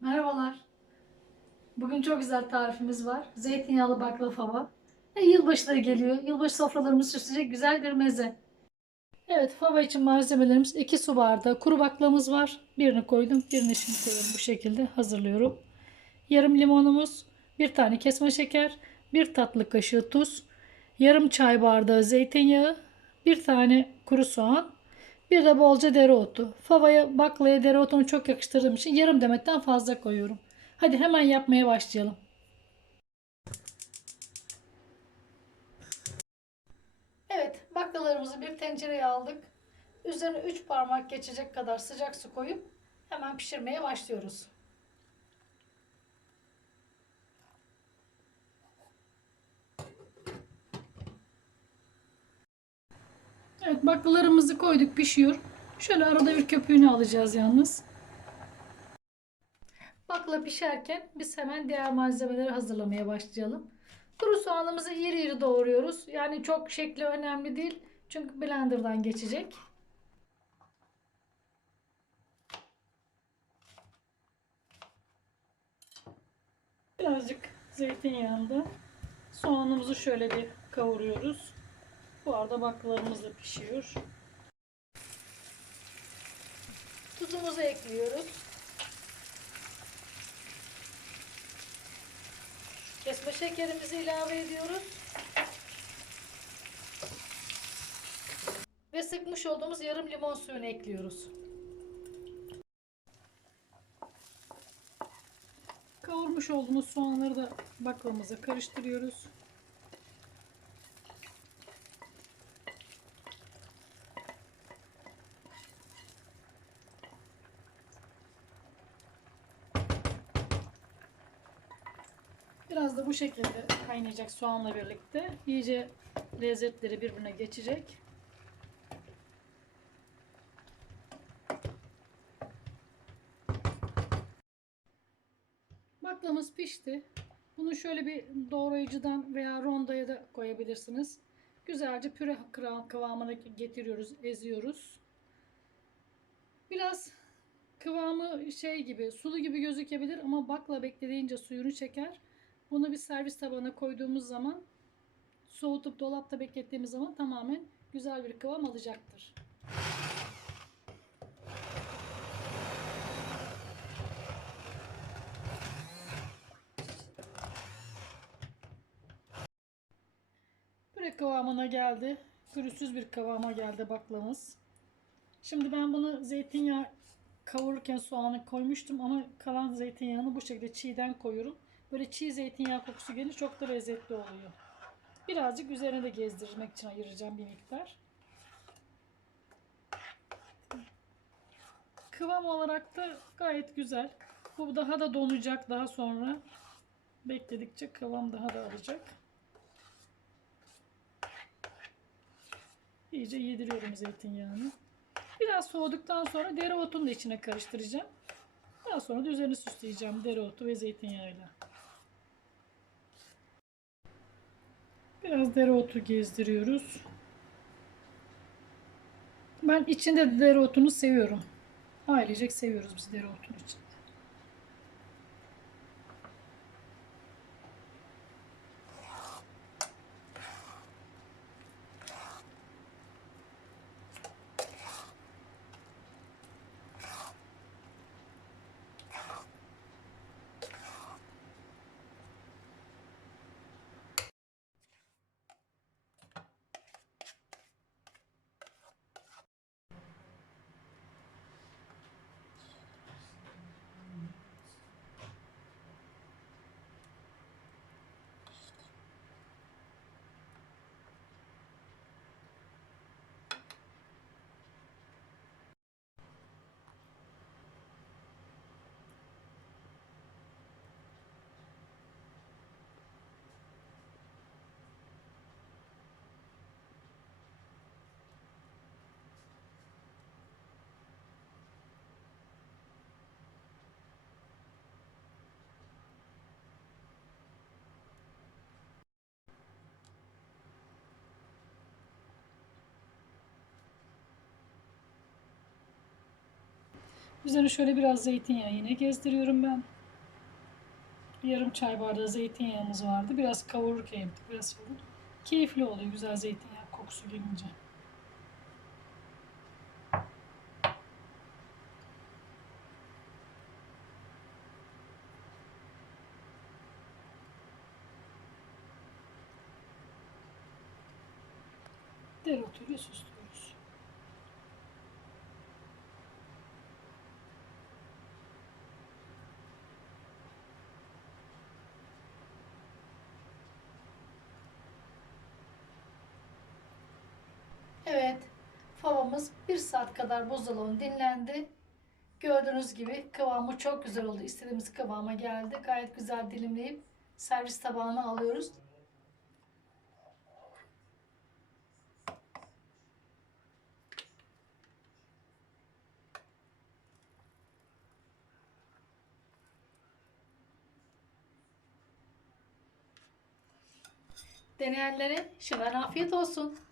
Merhabalar. Bugün çok güzel tarifimiz var. Zeytinyağlı baklava. E, yılbaşı da geliyor. Yılbaşı sofralarımızı süsleyecek güzel bir meze. Evet, fava için malzemelerimiz 2 su bardağı kuru baklavamız var. Birini koydum, birini şimdi koyuyorum. Bu şekilde hazırlıyorum. Yarım limonumuz, bir tane kesme şeker, bir tatlı kaşığı tuz, yarım çay bardağı zeytinyağı, bir tane kuru soğan, bir de bolca dereotu. Favaya, baklaya dereotunu çok yakıştırdığım için yarım demetten fazla koyuyorum. Hadi hemen yapmaya başlayalım. Evet, baklalarımızı bir tencereye aldık. Üzerine 3 parmak geçecek kadar sıcak su koyup hemen pişirmeye başlıyoruz. Evet, baklalarımızı koyduk pişiyor. Şöyle arada bir köpüğünü alacağız yalnız. Bakla pişerken biz hemen diğer malzemeleri hazırlamaya başlayalım. Kuru soğanımızı iri iri doğruyoruz. Yani çok şekli önemli değil. Çünkü blenderdan geçecek. Birazcık zeytinyağında soğanımızı şöyle bir kavuruyoruz. Bu arada baklalarımız da pişiyor. Tuzumuzu ekliyoruz. Kesme şekerimizi ilave ediyoruz. Ve sıkmış olduğumuz yarım limon suyunu ekliyoruz. Kavurmuş olduğumuz soğanları da baklavamıza karıştırıyoruz. Biraz da bu şekilde kaynayacak soğanla birlikte. İyice lezzetleri birbirine geçecek. Baklamız pişti. Bunu şöyle bir doğrayıcıdan veya rondaya da koyabilirsiniz. Güzelce püre kıva- kıvamına getiriyoruz, eziyoruz. Biraz kıvamı şey gibi, sulu gibi gözükebilir ama bakla beklediğince suyunu çeker. Bunu bir servis tabağına koyduğumuz zaman soğutup dolapta beklettiğimiz zaman tamamen güzel bir kıvam alacaktır. Püre kıvamına geldi. Pürüzsüz bir kıvama geldi baklamız. Şimdi ben bunu zeytinyağı kavururken soğanı koymuştum ama kalan zeytinyağını bu şekilde çiğden koyuyorum. Böyle çiğ zeytinyağı kokusu gelince çok da lezzetli oluyor. Birazcık üzerine de gezdirmek için ayıracağım bir miktar. Kıvam olarak da gayet güzel. Bu daha da donacak daha sonra. Bekledikçe kıvam daha da alacak. İyice yediriyorum zeytinyağını. Biraz soğuduktan sonra dereotunu da içine karıştıracağım. Daha sonra da üzerine süsleyeceğim dereotu ve zeytinyağıyla. Biraz dereotu gezdiriyoruz. Ben içinde de dereotunu seviyorum. Ailecek seviyoruz biz dereotunu içinde. Üzerine şöyle biraz zeytinyağı yine gezdiriyorum ben. Yarım çay bardağı zeytinyağımız vardı. Biraz kavururken yaptık. Biraz sonra. Keyifli oluyor güzel zeytinyağı kokusu gelince. Dereotuyla süslüyoruz. Evet, favamız bir saat kadar buzdolabında dinlendi. Gördüğünüz gibi kıvamı çok güzel oldu. İstediğimiz kıvama geldi. Gayet güzel dilimleyip servis tabağına alıyoruz. Deneyenlere şimdiden afiyet olsun.